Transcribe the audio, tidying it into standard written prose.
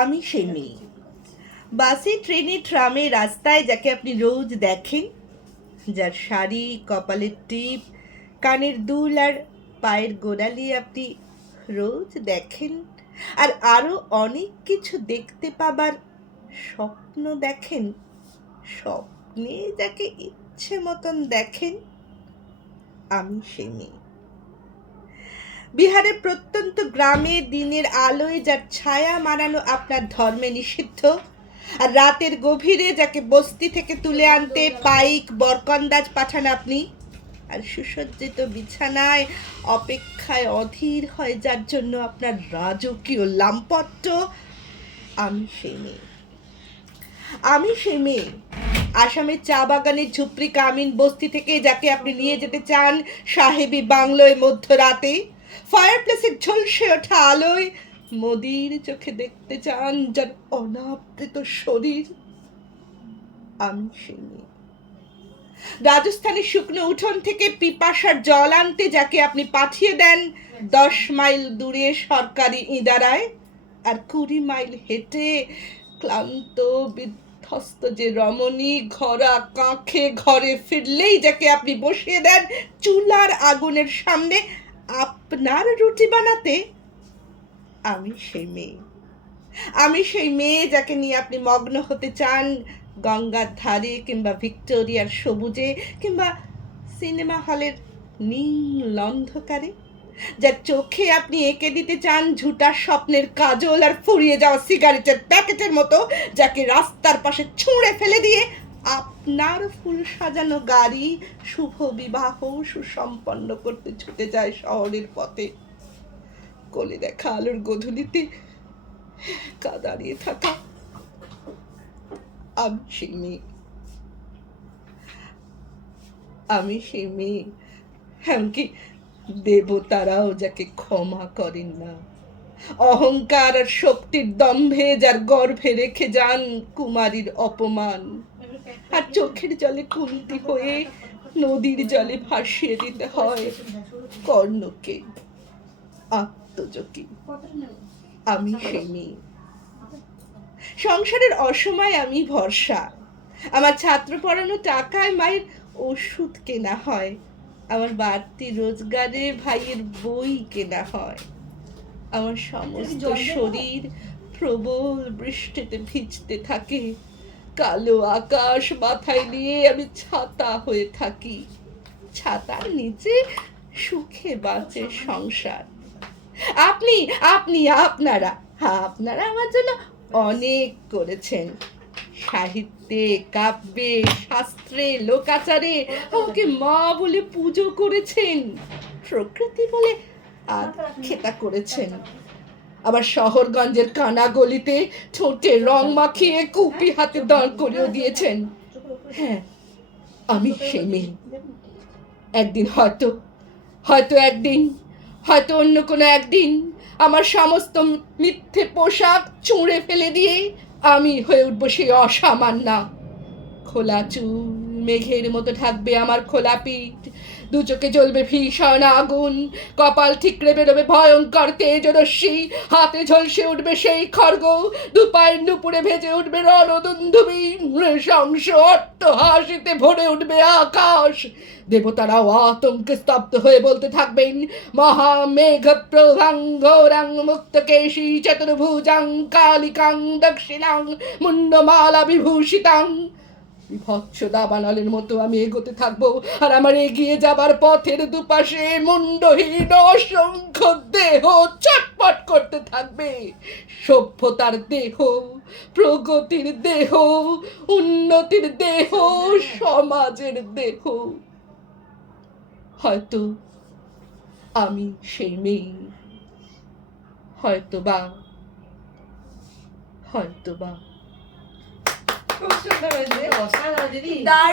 আমি সেই মেয়ে, বাসে ট্রেনে ট্রামে রাস্তায় যাকে আপনি রোজ দেখেন, যার শাড়ি, কপালের টিপ, কানের দুল আর পায়ের গোড়ালি আপনি রোজ দেখেন, আর আরও অনেক কিছু দেখতে পাবার স্বপ্ন দেখেন। স্বপ্নে যাকে ইচ্ছে মতন দেখেন, আমি সেই মেয়ে। বিহারের প্রত্যন্ত গ্রামে দিনের আলোয় যার ছায়া মারানো আপনার ধর্মে নিষিদ্ধ, আর রাতের গভীরে যাকে বস্তি থেকে তুলে আনতে পাইক বরকন্দাজ পাঠান আপনি, আর সুসজ্জিত বিছানায় অপেক্ষায় অধীর হয় যার জন্য আপনার রাজকীয় লাম্পট্য, আমি সেই মেয়ে। আমি সেই মেয়ে, আসামের চা বাগানের ঝুপড়ি কামিন বস্তি থেকে যাকে আপনি নিয়ে যেতে চান সাহেবি বাংলোয় মধ্যরাতে, ফায়ার প্লেসের ঝলসে ওঠা আলোয় মোদির চোখে দেখতে চান যার অনাবৃত শরীর, আমি সেই মেয়ে। রাজস্থানের শুকনো উঠোন থেকে পিপাসার জল আনতে যাকে আপনি পাঠিয়ে দেন 10 মাইল দূরে সরকারি ইদারায়, আর 20 মাইল হেঁটে ক্লান্ত বিধ্বস্ত যে রমণী ঘরা কাঁখে ঘরে ফিরলেই যাকে আপনি বসিয়ে দেন চুলার আগুনের সামনে আপনার রুটি বানাতে, আমি সেই মেয়ে। আমি সেই মেয়ে যাকে নিয়ে আপনি মগ্ন হতে চান গঙ্গার ধারে কিংবা ভিক্টোরিয়ার সবুজে কিংবা সিনেমা হলের নীল অন্ধকারে, যার চোখে আপনি এঁকে দিতে চান ঝুটা স্বপ্নের কাজল আর ফুরিয়ে যাওয়া সিগারেটের প্যাকেটের মতো, যাকে রাস্তার পাশে ছুঁড়ে ফেলে দিয়ে আপনার ফুল সাজানো গাড়ি শুভ বিবাহ সুসম্পন্ন করতে ছুটে যায় শহরের পথে। কোলে দেখা আলোর গধূলিতে একা দাঁড়িয়ে থাকা, আমি সেই মেয়ে। আমি সেই মেয়ে, এমনকি দেবতারাও যাকে ক্ষমা করেন না, অহংকার আর শক্তির দম্ভে যার গর্ভে রেখে যান কুমারীর অপমান, আর চোখের জলে কুন্তি হয়ে নদীর জলে ভাসিয়ে দিতে হয় কর্ণকে আত্মজকি, আমি সেই মেয়ে। সংসারের অসময় আমি ভরসা, আমার ছাত্র পড়ানো টাকায় মায়ের ওষুধ কেনা হয়, আমার বাড়তি রোজগারে ভাইয়ের বই কেনা হয়, আমার সমস্ত শরীর প্রবল বৃষ্টিতে ভিজতে থাকে, কালো আকাশ মাথায় নিয়ে আমি ছাতা হয়ে থাকি, ছাতার নিচে সুখে বাঁচে সংসার। আপনি আপনি আপনারা আপনারা আমার জন্য অনেক করেছেন, সাহিত্যে, কাব্যে, শাস্ত্রে, লোকাচারে আমাকে মা বলে পুজো করেছেন, প্রকৃতি বলে আক্ষেতা করেছেন, আবার শহরগঞ্জের কানা গলিতে ঠোঁটে রং মাখিয়ে কুপি হাতে দাঁড় করিয়ে দিয়েছেন। হ্যাঁ, আমি সেই মেয়ে। একদিন হয়তো একদিন, হয়তো অন্য কোনো একদিন আমার সমস্ত মিথ্যে পোশাক ছুঁড়ে ফেলে দিয়ে আমি হয়ে উঠবো সেই অসামান্যা। খোলা চুল মেঘের মতো থাকবে আমার খোলা পিঠ, দু চোখে জ্বলবে ভীষণ আগুন, কপাল ঠিকরে বেরোবে ভয়ঙ্কর তেজরশ্মি, হাতে ঝলসে উঠবে সেই খড়গ, দু পায়ের নুপুরে ভেজে উঠবে রণদুন্দুবি, নৃশংস অট্টহাসিতে ভরে উঠবে আকাশ। দেবতারাও আতঙ্কে স্তব্ধ হয়ে বলতে থাকবেন, মহামেঘ প্রভাং ঘোরাং মুক্তকেশী চতুর্ভুজাং কালিকাং দক্ষিণাং মুন্ডমালা বিভূষিতাং। বিভৎস দাবানলের মতো আমি এগোতে থাকবো, আর আমার এগিয়ে যাবার পথের দুপাশে মুন্ডহীন অসংখ্য দেহ চটপট করতে থাকবে। সভ্যতার দেহ, প্রগতির দেহ, উন্নতির দেহ, সমাজের দেহ। হয়তো আমি সেই মেয়ে, হয়তোবা খুব সুন্দর হয়েছে, অসাধারণ দিদি।